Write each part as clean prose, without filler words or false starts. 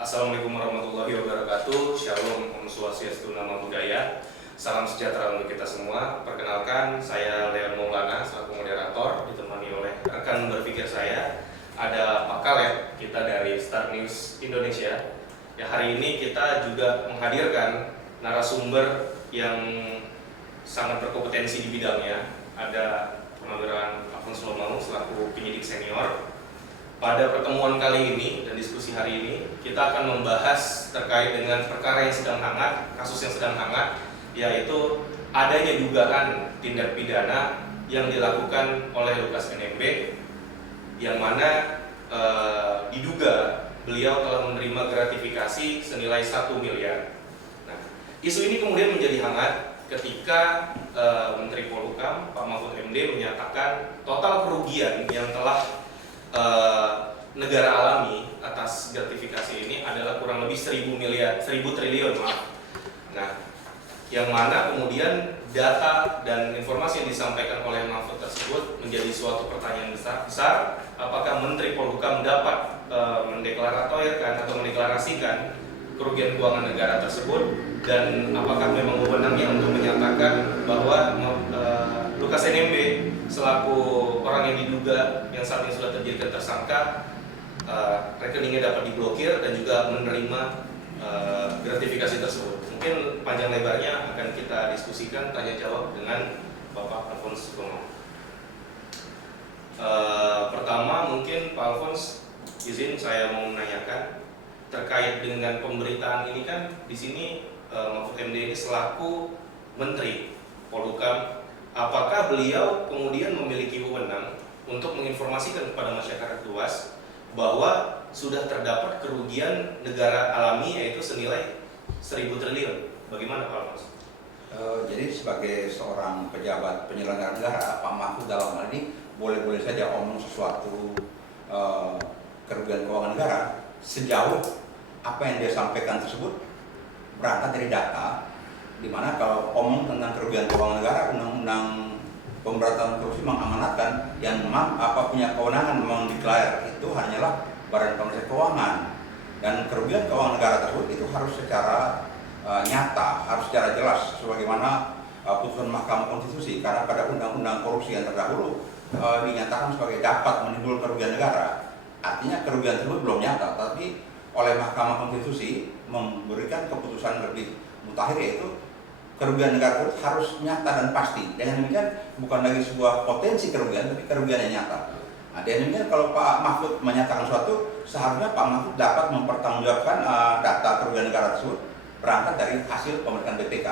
Assalamualaikum warahmatullahi wabarakatuh. Shalom, Om Swastiastu, Namo Buddhaya. Salam sejahtera untuk kita semua. Perkenalkan, saya Leon Maulana selaku moderator, ditemani oleh rekan berpikir saya. Ada Pak Kaleb, kita dari Star News Indonesia. Ya, hari ini kita juga menghadirkan narasumber yang sangat berkompetensi di bidangnya. Ada Purnawirawan Alfons Lomau selaku penyidik senior. Pada pertemuan kali ini dan diskusi hari ini, kita akan membahas terkait dengan perkara yang sedang hangat, kasus yang sedang hangat, yaitu adanya dugaan tindak pidana yang dilakukan oleh Lukas NMB, yang mana diduga beliau telah menerima gratifikasi senilai 1 miliar. Nah, isu ini kemudian menjadi hangat ketika Menteri Polhukam Pak Mahfud MD menyatakan total kerugian yang telah negara alami atas gratifikasi ini adalah kurang lebih 1.000 triliun, maaf. Nah, yang mana kemudian data dan informasi yang disampaikan oleh Mahfud tersebut menjadi suatu pertanyaan besar. Apakah Menteri Polhukam dapat mendeklarasikan kerugian keuangan negara tersebut, dan apakah memang wewenangnya untuk menyatakan bahwa Lukas NMB selaku orang yang diduga yang saat ini sudah terjadikan tersangka, rekeningnya dapat diblokir dan juga menerima gratifikasi tersebut. Mungkin panjang lebarnya akan kita diskusikan tanya jawab dengan Bapak Alfons Lomau. Pertama mungkin Pak Alfons, izin saya mau menanyakan terkait dengan pemberitaan ini. Kan di sini Mahfud MD ini selaku Menteri Polhukam, apakah beliau kemudian memiliki wewenang untuk menginformasikan kepada masyarakat luas bahwa sudah terdapat kerugian negara alami yaitu senilai 1.000 triliun? Bagaimana Pak Alfons? Jadi sebagai seorang pejabat penyelenggara negara, Pak Mahfud dalam hal ini boleh-boleh saja omong sesuatu kerugian keuangan negara sejauh apa yang dia sampaikan tersebut berangkat dari data, di mana kalau omong tentang kerugian keuangan negara, Undang-Undang Pemberantasan Korupsi mengamanatkan yang memang punya kewenangan memang declare itu hanyalah Badan Pemeriksa Keuangan, dan kerugian keuangan negara tersebut itu harus secara nyata, harus secara jelas sebagaimana putusan Mahkamah Konstitusi, karena pada Undang-Undang Korupsi yang terdahulu dinyatakan sebagai dapat menimbulkan kerugian negara. Artinya kerugian tersebut belum nyata, tapi oleh Mahkamah Konstitusi memberikan keputusan lebih mutakhir, yaitu kerugian negara tersebut harus nyata dan pasti. Dengan demikian bukan lagi sebuah potensi kerugian, tapi kerugian yang nyata. Nah, dengan demikian kalau Pak Mahfud menyatakan suatu, seharusnya Pak Mahfud dapat mempertanggungjawabkan data kerugian negara tersebut berangkat dari hasil pemeriksaan BPK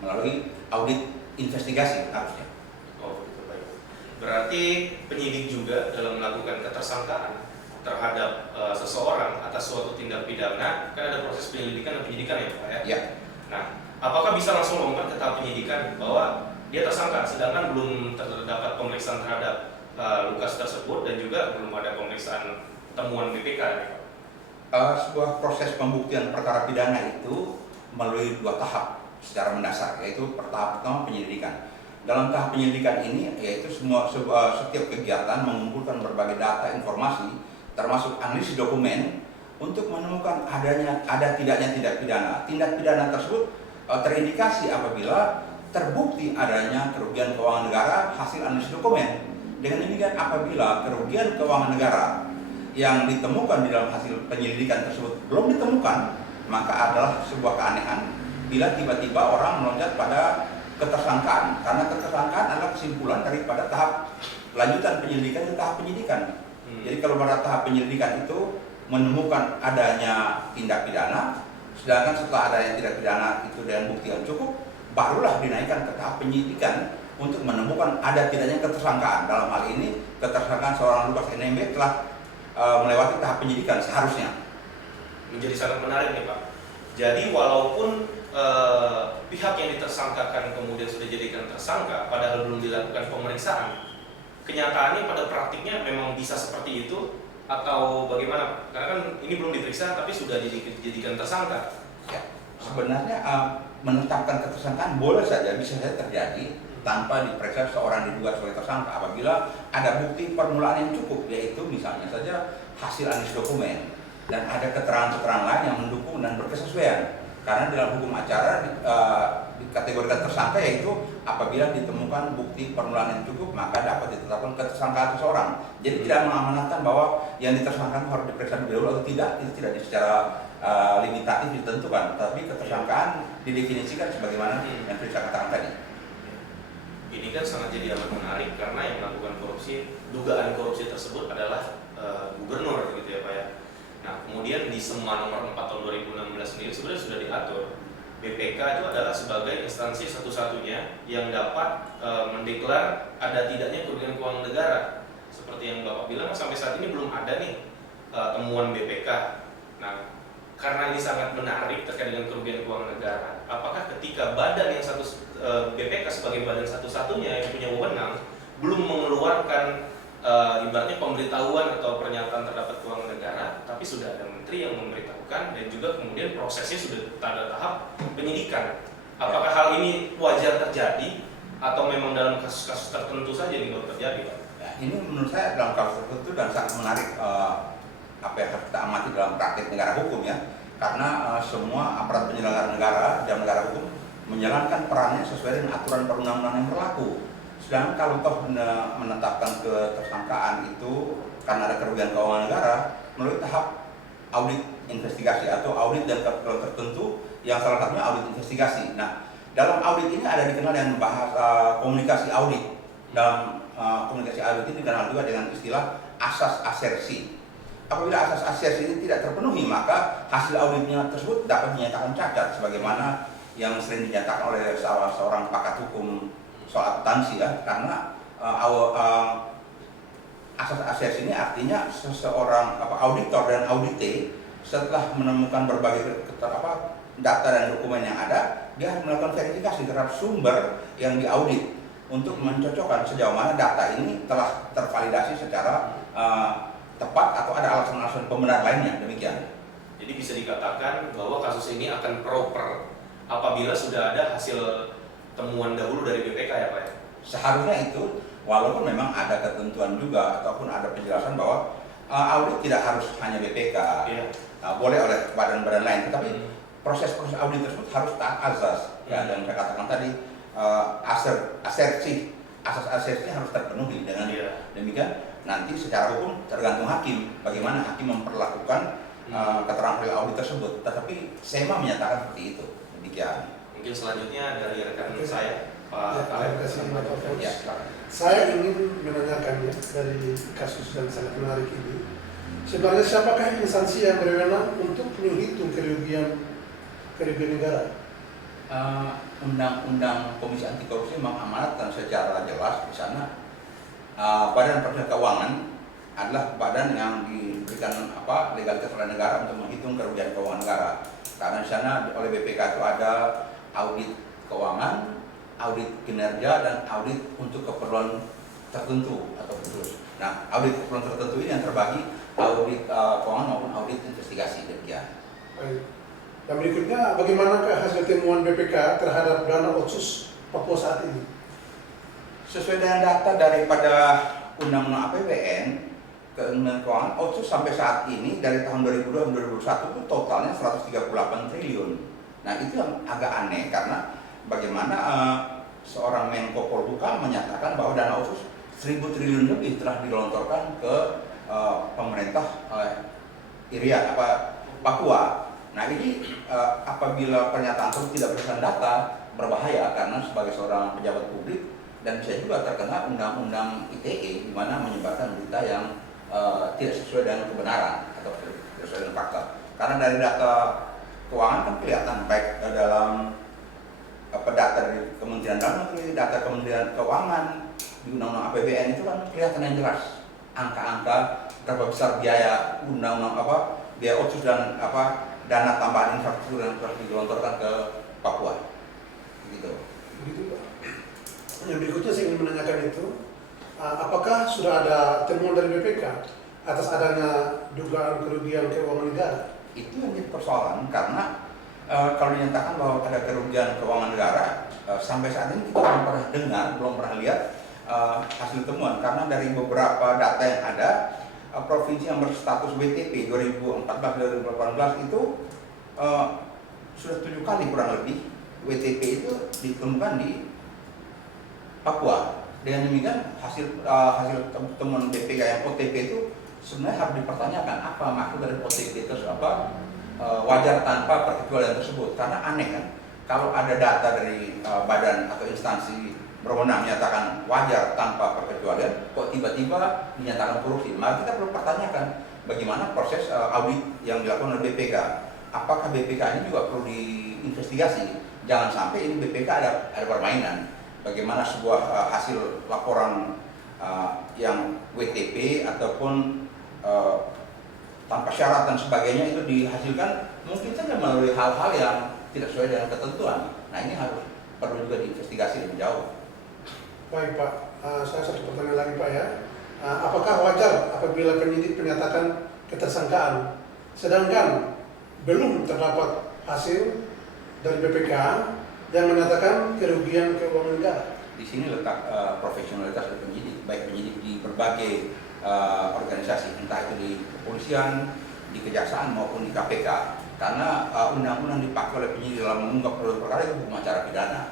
melalui audit investigasi harusnya. Oh, begitu, baik. Berarti penyidik juga dalam melakukan ketersangkaan terhadap seseorang atas suatu tindak pidana, kan ada proses penyelidikan dan penyidikan ya Pak ya? Ya. Nah, apakah bisa langsung lompat ke tahap penyidikan bahwa dia tersangka, sedangkan belum terdapat pemeriksaan terhadap Lukas tersebut dan juga belum ada pemeriksaan temuan BPK ya Pak? Sebuah proses pembuktian perkara pidana itu melalui 2 tahap secara mendasar, yaitu tahap pertama penyelidikan. Dalam tahap penyelidikan ini yaitu setiap kegiatan mengumpulkan berbagai data informasi termasuk analisis dokumen untuk menemukan ada tidaknya tindak pidana. Tindak pidana tersebut terindikasi apabila terbukti adanya kerugian keuangan negara hasil analisis dokumen. Dengan demikian apabila kerugian keuangan negara yang ditemukan di dalam hasil penyelidikan tersebut belum ditemukan, maka adalah sebuah keanehan bila tiba-tiba orang melonjak pada ketersangkaan, karena ketersangkaan adalah kesimpulan daripada tahap lanjutan penyelidikan dan tahap penyidikan. Jadi kalau pada tahap penyelidikan itu menemukan adanya tindak pidana, sedangkan setelah adanya tindak pidana itu dengan bukti yang cukup, barulah dinaikkan ke tahap penyidikan untuk menemukan ada tidaknya ketersangkaan. Dalam hal ini ketersangkaan seorang Lukas NMB telah melewati tahap penyidikan seharusnya. Menjadi sangat menarik nih Pak. Jadi walaupun pihak yang ditersangkakan kemudian sudah dijadikan tersangka padahal belum dilakukan pemeriksaan, kenyataannya pada praktiknya memang bisa seperti itu atau bagaimana? Karena kan ini belum diperiksa tapi sudah dijadikan tersangka. Ya, sebenarnya menetapkan ketersangkaan boleh saja, bisa saja terjadi tanpa diperiksa seorang diduga sebagai tersangka apabila ada bukti permulaan yang cukup, yaitu misalnya saja hasil analisis dokumen. dan ada keterangan-keterangan lain yang mendukung dan berkesesuaian. Karena dalam hukum acara dikategorikan tersangka yaitu apabila ditemukan bukti permulaan yang cukup maka dapat ditetapkan ketersangkaan seseorang. Jadi tidak mengamanatkan bahwa yang ditersangkakan harus diperiksa lebih dahulu atau tidak, itu tidak secara limitatif ditentukan, tapi ketersangkaan didefinisikan sebagaimana yang saya katakan tadi. Ini kan sangat jadi amat menarik karena yang melakukan korupsi, dugaan korupsi tersebut adalah gubernur gitu ya Pak ya. Nah kemudian di SEMA nomor 4 tahun 2016 sendiri sebenarnya sudah diatur BPK itu adalah sebagai instansi satu-satunya yang dapat mendeklar ada tidaknya kerugian keuangan negara. Seperti yang Bapak bilang sampai saat ini belum ada nih temuan BPK. Nah karena ini sangat menarik terkait dengan kerugian keuangan negara, apakah ketika badan yang BPK sebagai badan satu-satunya yang punya wewenang belum mengeluarkan ibaratnya pemberitahuan atau pernyataan terdapat keuangan negara, tapi sudah ada menteri yang memberitahukan dan juga kemudian prosesnya sudah pada tahap penyidikan. Apakah hal ini wajar terjadi atau memang dalam kasus-kasus tertentu saja ini baru terjadi, Pak? Ya, ini menurut saya dalam kasus tertentu dan sangat menarik apa yang harus kita amati dalam praktik negara hukum ya, karena semua aparat penyelenggara negara dalam negara hukum menjalankan perannya sesuai dengan aturan perundang-undangan yang berlaku. Sedangkan kalau toh menetapkan ketersangkaan itu karena ada kerugian keuangan negara melalui tahap audit investigasi atau audit dan ketentuan tertentu yang salah satunya audit investigasi. Nah, dalam audit ini ada dikenal dengan bahasa komunikasi audit. Dalam komunikasi audit ini dikenal juga dengan istilah asas asersi. Apabila asas asersi ini tidak terpenuhi, maka hasil auditnya tersebut dapat dinyatakan cacat sebagaimana yang sering dinyatakan oleh salah seorang pakar hukum soal akuntansi ya, karena asas asersi ini artinya seseorang auditor dan audite setelah menemukan berbagai data dan dokumen yang ada, dia harus melakukan verifikasi terhadap sumber yang diaudit untuk mencocokkan sejauh mana data ini telah tervalidasi secara tepat atau ada alasan-alasan pembenar lainnya, demikian. Jadi bisa dikatakan bahwa kasus ini akan proper apabila sudah ada hasil temuan dahulu dari BPK ya Pak ya? Seharusnya itu, walaupun memang ada ketentuan juga ataupun ada penjelasan bahwa audit tidak harus hanya BPK, iya. Boleh oleh badan-badan lain, tetapi proses-proses audit tersebut harus taat azas ya, dan saya katakan tadi asas asersinya harus terpenuhi. Dengan demikian nanti secara hukum tergantung hakim bagaimana hakim memperlakukan keterangan audit tersebut, tetapi SEMA menyatakan seperti itu, demikian. Mungkin selanjutnya dari rekan saya, Pak Kaleb. Ya, saya ingin menanyakannya dari kasus yang sangat menarik ini. Sebenarnya siapakah instansi yang berwenang untuk menghitung kerugian negara? Undang-undang Komisi Anti Korupsi mengamanatkan secara jelas di sana Badan Pemeriksa Keuangan adalah badan yang diberikan legalitas oleh negara untuk menghitung kerugian keuangan negara. Karena di sana oleh BPK itu ada audit keuangan, audit kinerja, dan audit untuk keperluan tertentu atau khusus. Nah, audit keperluan tertentu ini yang terbagi audit keuangan maupun audit investigasi, demikian. Dan berikutnya, bagaimanakah hasil temuan BPK terhadap dana Otsus Papua saat ini? Sesuai dengan data daripada Undang-Undang APBN, Kementerian Keuangan, Otsus sampai saat ini dari tahun 2002 2021 itu totalnya 138 triliun. Nah, itu yang agak aneh karena bagaimana seorang Menko Polhukam menyatakan bahwa dana Otsus 1.000 triliun lebih telah digelontorkan ke pemerintah Irian Papua. Nah, ini apabila pernyataan tersebut tidak berdasarkan data berbahaya karena sebagai seorang pejabat publik dan bisa juga terkena undang-undang ITE di mana menyebarkan berita yang tidak sesuai dengan kebenaran atau tidak sesuai dengan fakta. Karena dari data keuangan kan kelihatan baik dalam data dari Kementerian Dalam Negeri, data Kementerian Keuangan di Undang-Undang APBN itu kan kelihatan yang jelas angka-angka berapa besar biaya biaya Otsus dan dana tambahan infrastruktur yang telah digelontorkan ke Papua. Begitu. Begitu Pak. Yang berikutnya saya ingin menanyakan itu, apakah sudah ada temuan dari BPK atas adanya dugaan kerugian keuangan negara? Itu yang jadi persoalan karena kalau dinyatakan bahwa ada kerugian keuangan negara, sampai saat ini kita belum pernah dengar, belum pernah lihat hasil temuan karena dari beberapa data yang ada provinsi yang berstatus WTP 2014-2018 itu sudah 7 kali kurang lebih WTP itu ditemukan di Papua. Dengan demikian hasil temuan BPK yang OTP itu sebenarnya harus dipertanyakan apa maksud dari OTP itu, wajar tanpa perkecualian tersebut. Karena aneh kan, kalau ada data dari badan atau instansi berwenang menyatakan wajar tanpa perkecualian, kok tiba-tiba dinyatakan korupsi. Maka kita perlu pertanyakan bagaimana proses audit yang dilakukan oleh BPK. Apakah BPK ini juga perlu diinvestigasi? Jangan sampai ini BPK ada permainan. Bagaimana sebuah hasil laporan yang WTP ataupun tanpa syarat dan sebagainya itu dihasilkan mungkin saja melalui hal-hal yang tidak sesuai dengan ketentuan. Nah ini harus perlu juga diinvestigasi lebih jauh. Baik Pak, saya satu pertanyaan lagi Pak ya. Apakah wajar apabila penyidik menyatakan ketersangkaan, sedangkan belum terdapat hasil dari BPK yang menyatakan kerugian keuangan negara? Di sini letak profesionalitas dari penyidik, baik penyidik di berbagai organisasi, entah itu di kepolisian, di kejaksaan maupun di KPK. Karena undang-undang dipakai oleh penyidik dalam mengungkap perkara itu hukum acara pidana.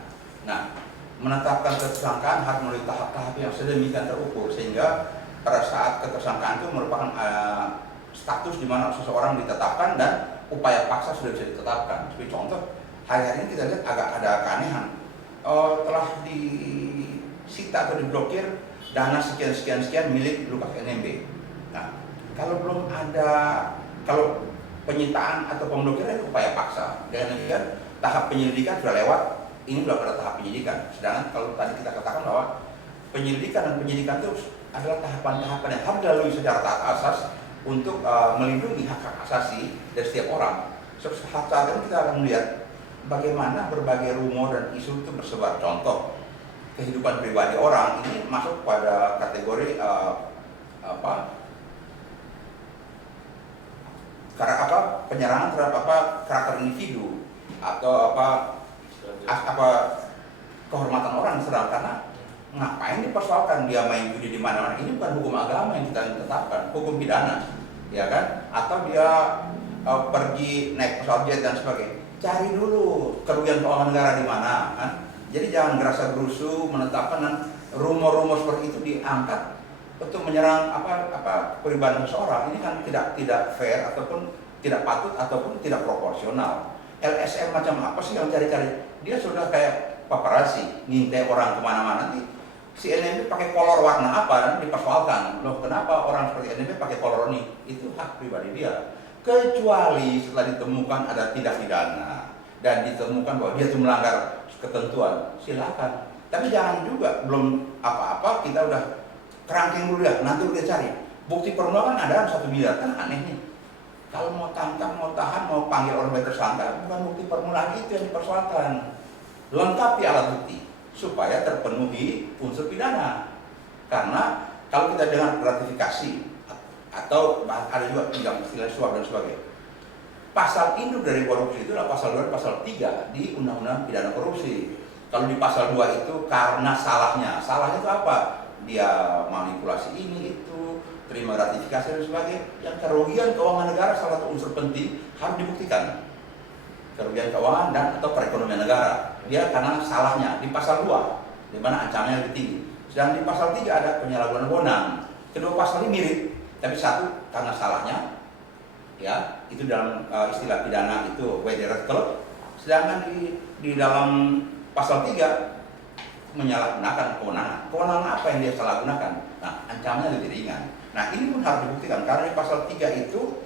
Nah, menetapkan ketersangkaan harus melalui tahap-tahap yang sedemikian terukur sehingga pada saat ketersangkaan itu merupakan status di mana seseorang ditetapkan dan upaya paksa sudah bisa ditetapkan. Sebagai contoh, hari-hari ini kita lihat agak ada keanehan. Telah disita atau diblokir dana sekian milik Lukas NMB. Nah, kalau belum ada, kalau penyitaan atau pemblokiran itu upaya paksa. Dengan demikian tahap penyelidikan sudah lewat. Ini belum pada tahap penyidikan. Sedangkan kalau tadi kita katakan bahwa penyelidikan dan penyidikan itu adalah tahapan-tahapan yang harus dilalui secara taat asas untuk melindungi hak-hak asasi dari setiap orang. Saat ini kita akan melihat bagaimana berbagai rumor dan isu itu bersebar. Contoh, kehidupan pribadi orang ini masuk pada kategori penyerangan terhadap karakter individu atau kehormatan orang diserang. Karena ngapain dipersoalkan dia main judi di mana-mana? Ini bukan hukum agama yang kita tetapkan, hukum pidana, ya kan? Atau dia pergi naik pesawat jet dan sebagainya. Cari dulu kerugian keuangan negara di mana, kan? Jadi jangan gerasa gerusu menetapkan dan rumor-rumor seperti itu diangkat untuk menyerang kepribadian seseorang. Ini kan tidak fair ataupun tidak patut ataupun tidak proporsional. LSM macam apa sih yang cari-cari? Dia sudah kayak paparazzi, ngintai orang kemana-mana. Nanti si NMB pakai kolor warna apa dan dipersoalkan. Loh, kenapa orang seperti NMB pakai kolor ini? Itu hak pribadi dia. Kecuali setelah ditemukan ada tindak pidana dan ditemukan bahwa dia itu melanggar ketentuan, silakan. Tapi jangan juga belum apa-apa kita udah kerangking dulu ya, nanti udah cari. Bukti permulaan ada 1 miliar, kan aneh nih. Kalau mau tangkap, mau tahan, mau panggil orang sebagai tersangka, bukan bukti permulaan itu yang dipersoalkan. Lengkapi alat bukti supaya terpenuhi unsur pidana. Karena kalau kita dengar gratifikasi atau ada juga istilah suap dan sebagainya, pasal induk dari korupsi itu adalah pasal 2 dan pasal 3 di Undang-Undang Pidana Korupsi. Kalau di pasal 2 itu karena salahnya itu apa? Dia manipulasi ini itu, terima gratifikasi dan sebagainya. Yang kerugian keuangan negara salah satu unsur penting harus dibuktikan. Kerugian keuangan dan atau perekonomian negara. Dia karena salahnya di pasal 2 di mana ancamannya lebih tinggi. Sedang di pasal 3 ada penyalahgunaan wewenang. Kedua pasal ini mirip, tapi satu karena salahnya, ya itu dalam istilah pidana itu wajar klub. Sedangkan di dalam pasal 3 menyalahgunakan kewenangan. Kewenangan apa yang dia salah gunakan? Nah, ancamannya lebih ringan. Nah, ini pun harus dibuktikan karena di pasal 3 itu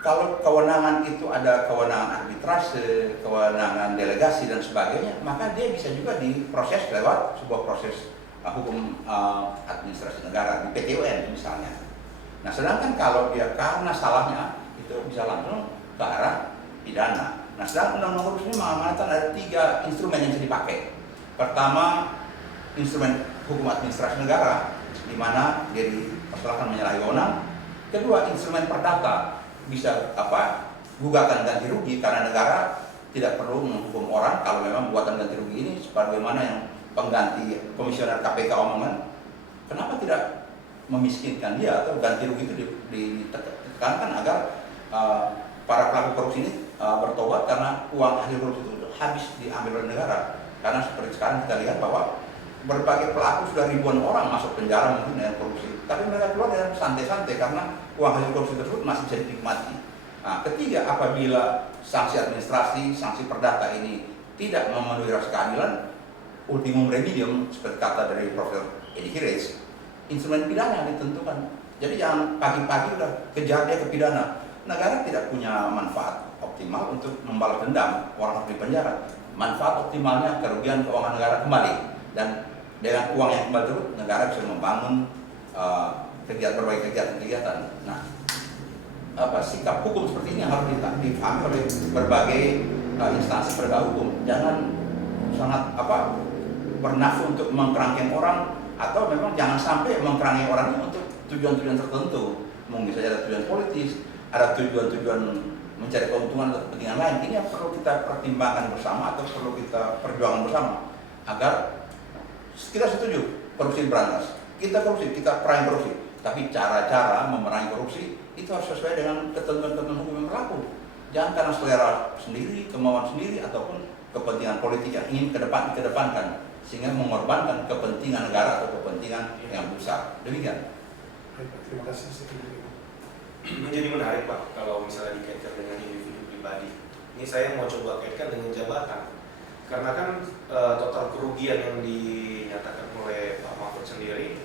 kalau kewenangan itu ada kewenangan arbitrase, kewenangan delegasi dan sebagainya, maka dia bisa juga diproses lewat sebuah proses hukum administrasi negara di PT UN misalnya. Nah, sedangkan kalau dia karena salahnya itu bisa langsung ke arah pidana. Nah, sedangkan undang-undang korupsi ini mengamanatkan ada 3 instrumen yang bisa dipakai. Pertama, instrumen hukum administrasi negara, di mana dia dipersoalkan menyalahi wewenang. Kedua, instrumen perdata, bisa gugatan ganti rugi karena negara tidak perlu menghukum orang kalau memang gugatan ganti rugi ini sebagaimana yang pengganti komisioner KPK omongan. Kenapa tidak memiskinkan dia atau ganti rugi itu ditekankan agar para pelaku korupsi ini bertobat karena uang hasil korupsi itu habis diambil oleh negara. Karena seperti sekarang kita lihat bahwa berbagai pelaku sudah ribuan orang masuk penjara mungkin dengan korupsi, tapi mereka keluar dengan santai-santai karena uang hasil korupsi tersebut masih bisa dinikmati. Nah, ketiga, apabila sanksi administrasi, sanksi perdata ini tidak memenuhi rasa keadilan, ultimum remedium seperti kata dari Profesor Edi Hirez, instrumen pidana yang ditentukan. Jadi jangan pagi-pagi udah kejar dia ke pidana. Negara tidak punya manfaat optimal untuk membalas dendam orang harus di penjara. Manfaat optimalnya kerugian keuangan negara kembali, dan dengan uang yang kembali tersebut negara bisa membangun berbagai kegiatan. Nah, sikap hukum seperti ini harus dipahami oleh berbagai instansi penegak hukum. Jangan sangat bernafsu untuk mengkerangkeng orang, atau memang jangan sampai mengkerangkeng orang ini untuk tujuan-tujuan tertentu. Mungkin saja ada tujuan politis, ada tujuan-tujuan mencari keuntungan atau kepentingan lain. Ini yang perlu kita pertimbangkan bersama atau perlu kita perjuangkan bersama agar kita setuju korupsi berantas. Kita korupsi, kita perangi korupsi, tapi cara-cara memerangi korupsi itu harus sesuai dengan ketentuan-ketentuan hukum yang berlaku. Jangan karena selera sendiri, kemauan sendiri, ataupun kepentingan politik yang ingin dikedepankan sehingga mengorbankan kepentingan negara atau kepentingan yang besar. Demikian. Baik, Pak. Terima kasih. Menjadi menarik Pak kalau misalnya dikaitkan dengan individu pribadi. Ini saya mau coba kaitkan dengan jabatan. Karena kan total kerugian yang dinyatakan oleh Pak Mahfud sendiri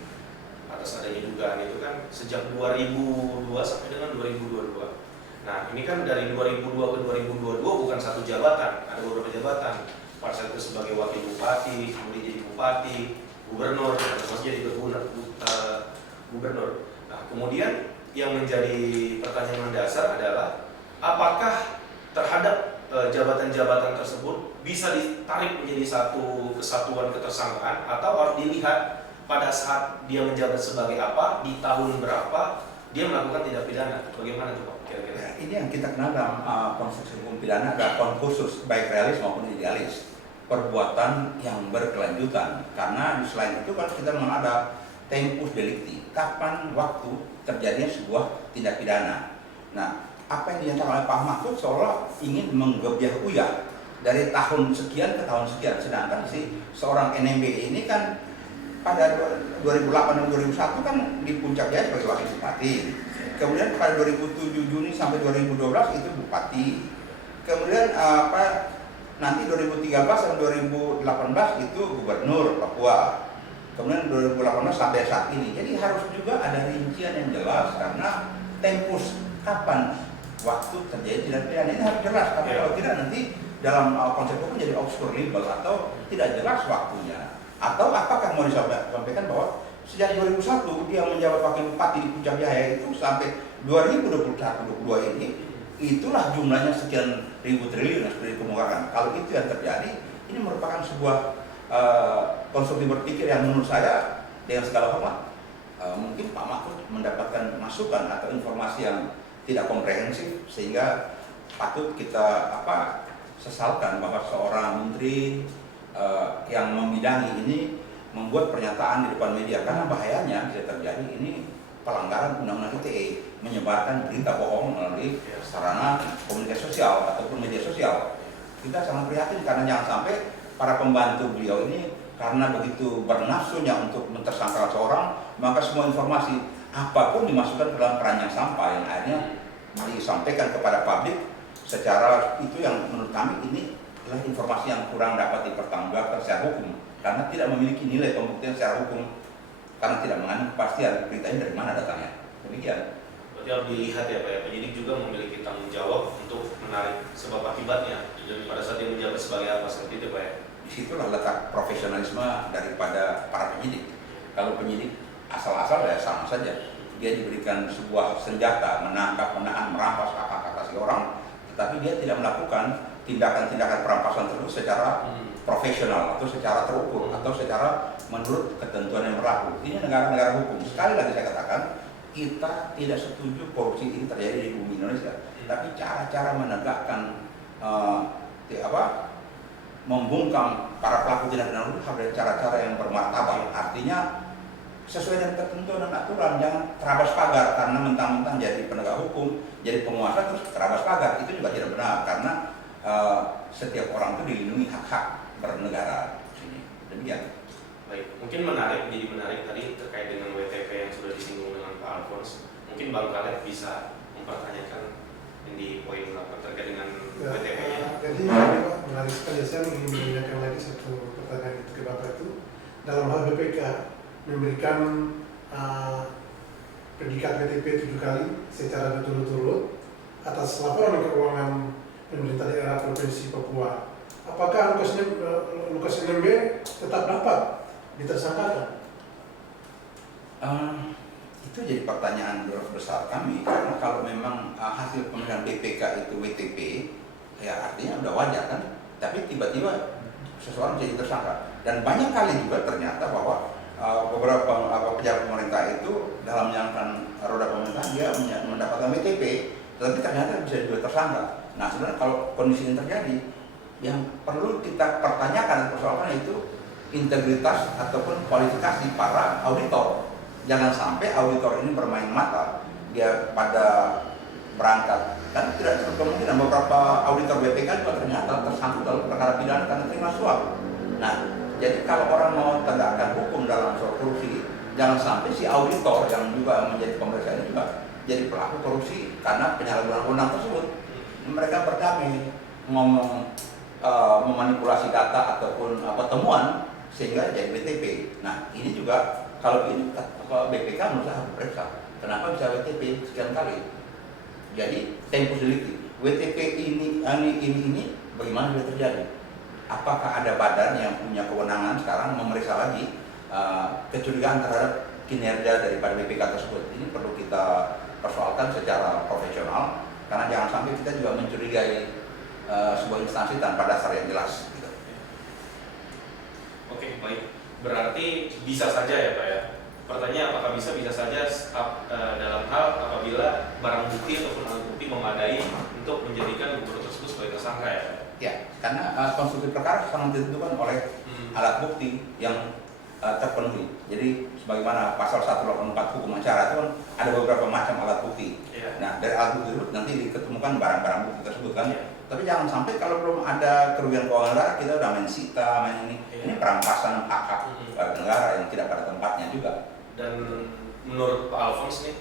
atas adanya dugaan itu kan sejak 2002 sampai dengan 2022. Nah, ini kan dari 2002 ke 2022 bukan satu jabatan, ada beberapa jabatan. Pada saat itu sebagai wakil bupati, kemudian jadi bupati, gubernur, terus jadi gubernur. Nah, kemudian yang menjadi pertanyaan mendasar adalah apakah terhadap jabatan-jabatan tersebut bisa ditarik menjadi satu kesatuan ketersangkaan, atau harus dilihat pada saat dia menjabat sebagai apa, di tahun berapa dia melakukan tindak pidana. Bagaimana itu Pak kira-kira? Ya, ini yang kita kenal dalam konstruksi hukum pidana adalah khusus baik realis maupun idealis, perbuatan yang berkelanjutan. Karena selain itu kan kita mengenal ada tempus delicti, kapan waktu terjadinya sebuah tindak pidana. Nah, apa yang dinyatakan oleh Pak Mahfud seolah ingin menggebyah-uyah dari tahun sekian ke tahun sekian, sedangkan si seorang NMB ini kan pada 2008 dan 2001 kan di puncak jaya sebagai wakil bupati. Kemudian pada 2007 Juni sampai 2012 itu bupati. Kemudian nanti 2013 dan 2018 itu gubernur Papua. Kemudian 2018 sampai saat ini. Jadi harus juga ada rincian yang jelas, karena tempus kapan waktu terjadi tindak pidana ini harus jelas. Karena kalau tidak nanti dalam konsep hukum jadi obscure libel atau tidak jelas waktunya. Atau apakah mau disampaikan bahwa sejak 2001 dia menjabat wakil bupati di Puncak Jaya itu sampai 2021-22 ini, itulah jumlahnya sekian ribu triliun yang sudah dikemukakan. Kalau itu yang terjadi, ini merupakan sebuah konstruksi berpikir yang menurut saya dengan segala hormat mungkin Pak Mahfud mendapatkan masukan atau informasi yang tidak komprehensif, sehingga patut kita sesalkan bahwa seorang menteri yang membidangi ini membuat pernyataan di depan media, karena bahayanya bisa terjadi ini pelanggaran undang-undang ITE, menyebarkan berita bohong melalui sarana komunikasi sosial ataupun media sosial. Kita sangat prihatin karena jangan sampai para pembantu beliau ini karena begitu bernafsunya untuk mentersangka seorang, maka semua informasi apapun dimasukkan ke dalam keranjang sampah yang akhirnya disampaikan kepada publik secara itu yang menurut kami ini adalah informasi yang kurang dapat dipertanggungjawabkan secara hukum, karena tidak memiliki nilai pembuktian secara hukum, karena tidak mengandung kepastian berita ini dari mana datangnya. Demikian. Berarti harus dilihat ya Pak ya, penyidik juga memiliki tanggung jawab untuk menarik sebab akibatnya. Jadi pada saat dia menjabat sebagai apa seperti itu Pak ya. Disitulah letak profesionalisme daripada para penyidik. Kalau penyidik asal-asal ya sama saja. Dia diberikan sebuah senjata, menangkap, menahan, merampas hak-hak asasi orang, tetapi dia tidak melakukan tindakan-tindakan perampasan tersebut secara profesional atau secara terukur atau secara menurut ketentuan yang berlaku. Ini negara-negara hukum. Sekali lagi saya katakan, kita tidak setuju korupsi ini terjadi di bumi Indonesia. Tapi cara-cara menegakkan membungkam para pelaku tindak pidana harus ada cara-cara yang bermartabat. Artinya sesuai dengan ketentuan dan aturan, jangan terabas pagar karena mentang-mentang jadi penegak hukum, jadi penguasa terus terabas pagar, itu juga tidak benar karena setiap orang itu dilindungi hak-hak bernegara. Demikian. Baik, mungkin jadi menarik tadi terkait dengan WTP yang sudah disinggung dengan Pak Alphonse. Mungkin Bang Kaleb bisa mempertanyakan yang di poin 8 terkait dengan WTP-nya. Jadi Pak, menarik sekali. Saya ingin menanyakan lagi satu pertanyaan itu ke Bapak itu. Dalam hal BPK memberikan predikat WTP 7 kali secara berturut-turut atas laporan keuangan pemerintah daerah Provinsi Papua. Apakah Lukas NMB tetap dapat ditersangkakan? Itu jadi pertanyaan besar kami karena kalau memang hasil pemeriksaan BPK itu WTP, ya artinya udah wajar kan. Tapi tiba-tiba seseorang jadi tersangka dan banyak kali juga ternyata bahwa beberapa pejabat pemerintah itu dalam menjalankan roda pemerintahan dia mendapatkan WTP, tetapi ternyata bisa juga tersangka. Nah sebenarnya kalau kondisi ini terjadi, yang perlu kita pertanyakan dan persoalkan itu integritas ataupun kualifikasi para auditor. Jangan sampai auditor ini bermain mata, dia pada berangkat. Dan tidak terlalu kemungkinan beberapa auditor BPK juga ternyata tersangkut dalam perkara pidana karena terima suap. Nah, jadi kalau orang mau tegakkan hukum dalam soal korupsi, jangan sampai si auditor yang juga menjadi pemeriksa ini juga jadi pelaku korupsi karena penyalahgunaan undang tersebut. Mereka berdamai ngomong memanipulasi data ataupun temuan sehingga jadi WTP. Nah, ini juga kalau ini BPK menurut saya harus periksa. Kenapa bisa WTP sekian kali? Jadi tempus delicti. WTP ini bagaimana bisa terjadi? Apakah ada badan yang punya kewenangan sekarang memeriksa lagi kecurigaan terhadap kinerja daripada BPK tersebut? Ini perlu kita persoalkan secara profesional karena jangan sampai kita juga mencurigai sebuah instansi tanpa dasar yang jelas. Gitu. Oke, baik. Berarti bisa saja ya Pak ya. Pertanyaan apakah bisa saja dalam hal apabila barang bukti ataupun alat bukti memadai untuk menjadikan gubernur tersebut sebagai tersangka ya Pak? Ya, karena konstruksi perkara sangat ditentukan oleh alat bukti yang terpenuhi. Jadi sebagaimana pasal 184 hukum acara itu kan ada beberapa macam alat bukti. Yeah. Nah, dari alat bukti tersebut nanti diketemukan barang-barang bukti tersebut kan. Yeah. Tapi jangan sampai kalau belum ada kerugian keuangan negara kita udah main sita, main ini. Yeah. Ini perampasan hak-hak negara yang tidak pada tempatnya juga. Dan menurut Pak Alphonse nih,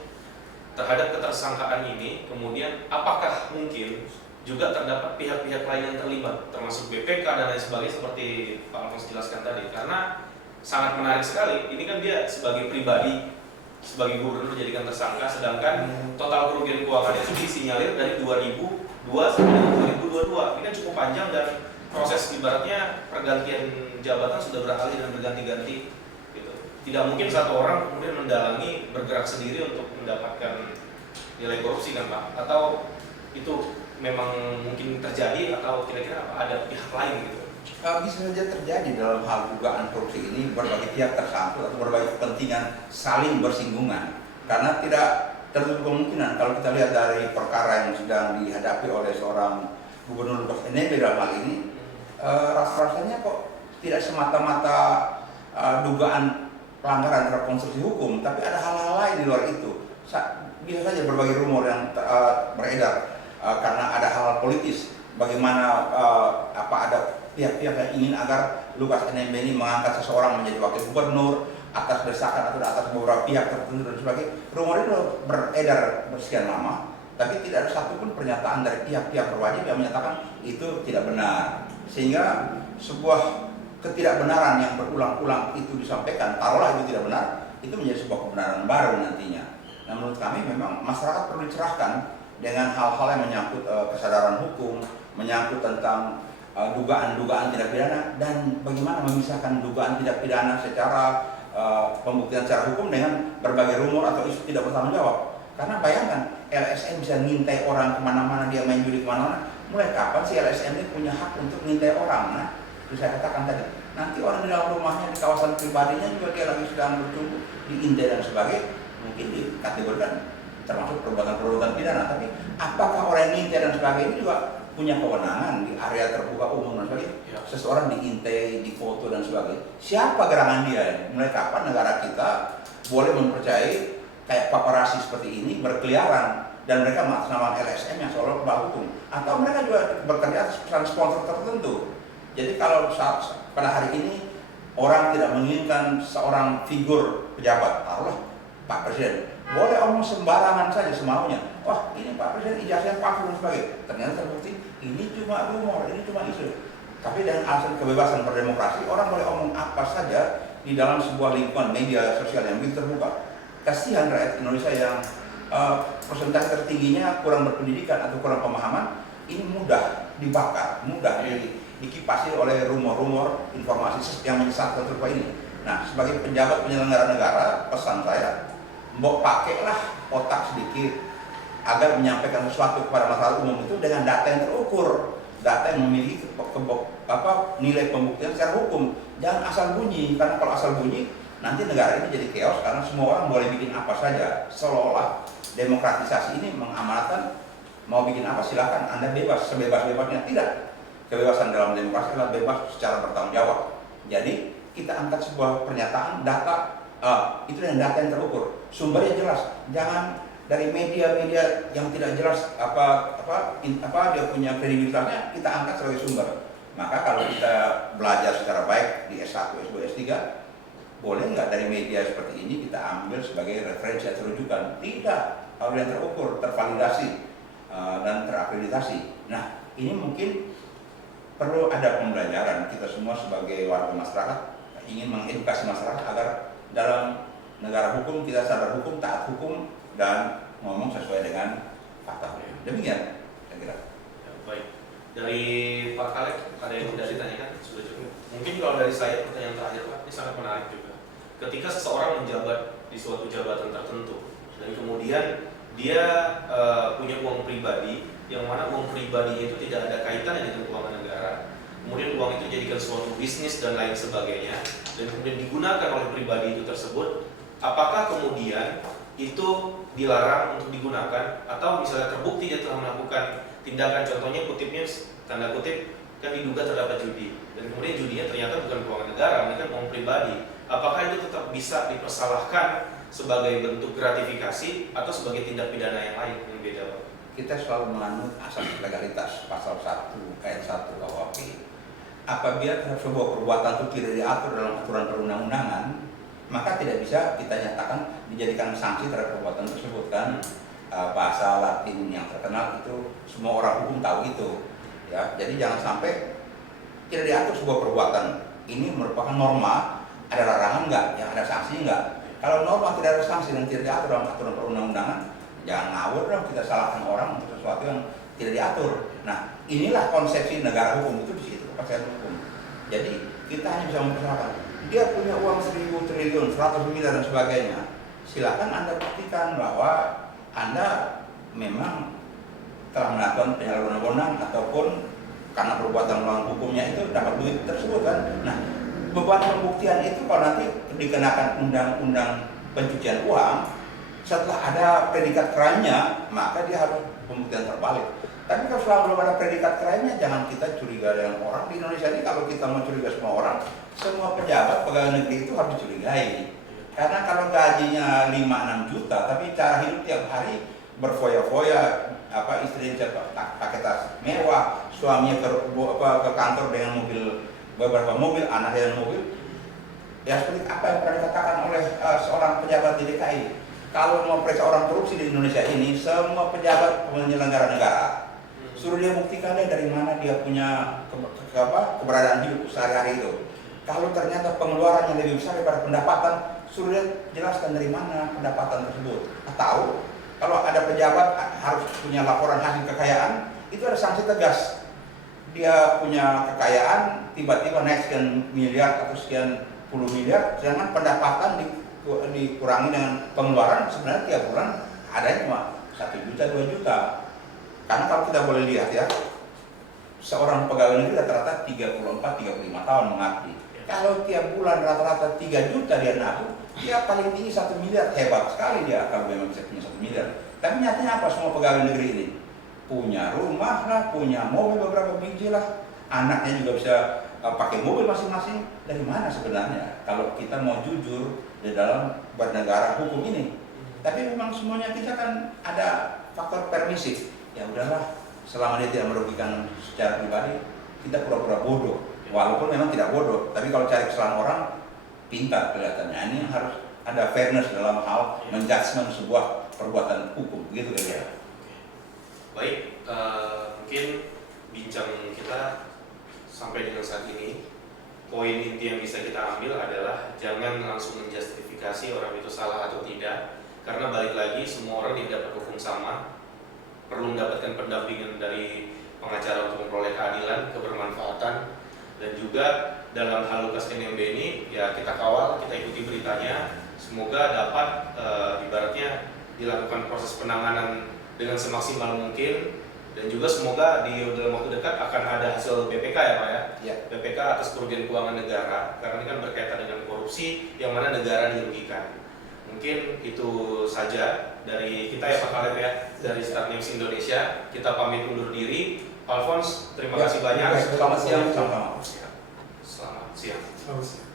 terhadap ketersangkaan ini kemudian apakah mungkin juga terdapat pihak-pihak lain yang terlibat termasuk BPK dan lain sebagainya seperti Pak Alphonse jelaskan tadi, karena sangat menarik sekali. Ini kan dia sebagai pribadi, sebagai gubernur dijadikan tersangka, sedangkan total kerugian keuangan itu disinyalir dari 2002 sampai dengan 2022. Ini kan cukup panjang dan proses ibaratnya pergantian jabatan sudah berkali dan berganti-ganti. Gitu. Tidak mungkin satu orang kemudian mendalangi bergerak sendiri untuk mendapatkan nilai korupsi kan Pak? Atau itu memang mungkin terjadi atau kira-kira apa ada pihak lain gitu? Bisa saja terjadi dalam hal dugaan korupsi ini berbagai pihak tersangkut atau berbagai kepentingan saling bersinggungan karena tidak tertutup kemungkinan kalau kita lihat dari perkara yang sedang dihadapi oleh seorang gubernur Lukas NMB dalam hal ini rasanya kok tidak semata-mata dugaan pelanggaran terhadap konstruksi hukum, tapi ada hal-hal lain di luar itu. Bisa saja berbagai rumor yang beredar karena ada hal politis, bagaimana ada pihak-pihak yang ingin agar Lukas NMB ini mengangkat seseorang menjadi wakil gubernur atas desakan atau atas beberapa pihak tertentu dan sebagainya. Rumor itu beredar bersekian lama, tapi tidak ada satupun pernyataan dari pihak-pihak berwajib yang menyatakan itu tidak benar. Sehingga sebuah ketidakbenaran yang berulang-ulang itu disampaikan, taruhlah itu tidak benar, itu menjadi sebuah kebenaran baru nantinya. Nah, menurut kami memang masyarakat perlu dicerahkan dengan hal-hal yang menyangkut kesadaran hukum, menyangkut tentang dugaan-dugaan tidak pidana dan bagaimana memisahkan dugaan tidak pidana secara pembuktian secara hukum dengan berbagai rumor atau isu tidak bertanggung jawab. Karena bayangkan LSM bisa ngintai orang kemana-mana, dia main judi kemana-mana. Mulai kapan sih LSM ini punya hak untuk ngintai orang? Nah, itu saya katakan tadi. Nanti orang di dalam rumahnya, di kawasan pribadinya juga dia lagi sedang bertumbuh, diintai dan sebagainya, mungkin dikategorikan termasuk perbuatan-perbuatan pidana. Tapi apakah orang yang ngintai dan sebagainya ini juga punya kewenangan di area terbuka umum dan sebagainya. Ya. Seseorang diintai, difoto dan sebagainya. Siapa gerangan dia? Mulai kapan negara kita boleh mempercayai kayak paparazzi seperti ini berkeliaran dan mereka mengatasnamakan LSM yang seolah olah hukum, atau mereka juga bekerja atas pesan sponsor tertentu. Jadi kalau pada hari ini orang tidak menginginkan seorang figur pejabat, taruhlah Pak Presiden, boleh omong sembarangan saja semaunya. Wah, ini Pak Presiden ijazahnya palsu dan sebagainya. Ternyata terbukti ini cuma rumor, ini cuma isu. Tapi dengan alasan kebebasan berdemokrasi, orang boleh omong apa saja di dalam sebuah lingkungan media sosial yang begitu terbuka. Kasihan rakyat Indonesia yang persentase tertingginya kurang berpendidikan atau kurang pemahaman, ini mudah dibakar, mudah dikipasi oleh rumor-rumor informasi yang menyesatkan serupa ini. Nah, sebagai pejabat penyelenggara negara, pesan saya, mbok pakailah otak sedikit agar menyampaikan sesuatu kepada masyarakat umum itu dengan data yang terukur, data yang memiliki nilai pembuktian secara hukum. Jangan asal bunyi, karena kalau asal bunyi nanti negara ini jadi chaos karena semua orang boleh bikin apa saja. Seolah-olah demokratisasi ini mengamanatkan mau bikin apa silahkan, Anda bebas, sebebas-bebasnya. Tidak, kebebasan dalam demokrasi adalah bebas secara bertanggung jawab. Jadi kita angkat sebuah pernyataan, data, itu dengan data yang terukur, sumbernya jelas. Jangan dari media-media yang tidak jelas dia punya kredibilitasnya kita angkat sebagai sumber. Maka kalau kita belajar secara baik di S1, S2, S3, boleh nggak dari media seperti ini kita ambil sebagai referensi atau rujukan? Tidak, harus yang terukur, tervalidasi dan terakreditasi. Nah, ini mungkin perlu ada pembelajaran. Kita semua sebagai warga masyarakat ingin mengedukasi masyarakat agar dalam negara hukum kita sadar hukum, taat hukum, dan ngomong sesuai dengan fakta. Demikian, saya kira. Ya, baik. Dari Pak Khaled, ada yang tidak ditanyakan? Sudah cukup. Mungkin kalau dari saya pertanyaan terakhir Pak, ini sangat menarik juga. Ketika seseorang menjabat di suatu jabatan tertentu dan kemudian dia punya uang pribadi, yang mana uang pribadinya itu tidak ada kaitannya dengan keuangan negara, kemudian uang itu dijadikan suatu bisnis dan lain sebagainya, dan kemudian digunakan oleh pribadi itu tersebut, apakah kemudian itu dilarang untuk digunakan, atau misalnya terbukti dia telah melakukan tindakan, contohnya kutipnya tanda kutip kan diduga terdapat judi, dan kemudian judinya ternyata bukan keuangan negara, melainkan uang pribadi, apakah itu tetap bisa dipersalahkan sebagai bentuk gratifikasi atau sebagai tindak pidana yang lain yang beda Pak? Kita selalu menganut asas legalitas pasal 1 ayat 1 KUHP. Apabila sebuah perbuatan itu tidak diatur dalam aturan perundang-undangan, maka tidak bisa kita nyatakan dijadikan sanksi terhadap perbuatan tersebut kan. Bahasa Latin yang terkenal itu semua orang hukum tahu itu. Ya, jadi jangan sampai tidak diatur sebuah perbuatan ini merupakan norma, ada larangan enggak, yang ada sanksi enggak. Kalau norma tidak ada sanksi dan tidak diatur dalam aturan perundang-undangan, jangan ngawur dong kita salahkan orang untuk sesuatu yang tidak diatur. Nah, inilah konsepsi negara hukum, itu di situ kepastian hukum. Jadi kita hanya bisa mempersalahkan. Dia punya uang 1.000 triliun, 100 miliar dan sebagainya. Silakan Anda buktikan bahwa Anda memang telah melakukan penyalahgunaan wewenang ataupun karena perbuatan melawan hukumnya itu dapat duit tersebut kan. Nah, beban pembuktian itu kalau nanti dikenakan undang-undang pencucian uang, setelah ada predikat crime-nya, maka dia harus pembuktian terbalik. Tapi kalau selama belum ada predikat crime-nya, jangan kita curiga dengan orang. Di Indonesia ini kalau kita mau curiga semua orang, semua pejabat pegawai negeri itu harus dicurigai. Karena kalau gajinya 5-6 juta, tapi cara hidup tiap hari berfoya-foya, istrinya pakai tas mewah, suaminya ke kantor dengan beberapa mobil, anaknya dengan mobil. Ya seperti apa yang pernah dikatakan oleh seorang pejabat di DKI. Kalau mau periksa orang korupsi di Indonesia ini, semua pejabat penyelenggara negara suruh dia buktikan deh dari mana dia punya keberadaan hidup sehari-hari itu. Kalau ternyata pengeluarannya lebih besar daripada pendapatan, suruh dia jelaskan dari mana pendapatan tersebut. Atau kalau ada pejabat harus punya laporan hasil kekayaan, itu ada sanksi tegas. Dia punya kekayaan tiba-tiba naik sekian miliar atau sekian puluh miliar, sedangkan pendapatan dikurangi dengan pengeluaran sebenarnya tiap bulan adanya cuma 1 juta 2 juta. Karena kalau kita boleh lihat ya, seorang pegawai negeri rata-rata 34-35 tahun mengabdi. Kalau tiap bulan rata-rata 3 juta dia nabung, dia paling tinggi 1 miliar, hebat sekali dia kalau memang bisa punya 1 miliar. Tapi nyatanya apa semua pegawai negeri ini? punya rumah lah, punya mobil beberapa biji lah, anaknya juga bisa pakai mobil masing-masing. Dari mana sebenarnya kalau kita mau jujur di dalam bernegara hukum ini? Tapi memang semuanya kita kan ada faktor permisif. Ya udahlah, selama dia tidak merugikan secara pribadi, kita pura-pura bodoh. Walaupun memang tidak bodoh, tapi kalau cari kesalahan orang, pintar kelihatannya. Ini harus ada fairness dalam hal menjudgment sebuah perbuatan hukum, begitu kira-kira. Baik, mungkin bincang kita sampai dengan saat ini, poin inti yang bisa kita ambil adalah jangan langsung menjustifikasi orang itu salah atau tidak, karena balik lagi semua orang di hadapan hukum sama, perlu mendapatkan pendampingan dari pengacara untuk memperoleh keadilan, kebermanfaatan, dan juga dalam hal Lukas NMB ini ya kita kawal, kita ikuti beritanya, semoga dapat ibaratnya dilakukan proses penanganan dengan semaksimal mungkin, dan juga semoga dalam waktu dekat akan ada hasil BPK ya Pak ya? Ya. BPK atas kerugian keuangan negara, karena ini kan berkaitan dengan korupsi yang mana negara dirugikan. Mungkin itu saja dari kita ya Pak Khaled ya, dari Start News Indonesia. Kita pamit undur diri. Alphonse, terima kasih banyak. Selamat siang. Sama-sama. Selamat siang. Selamat siang.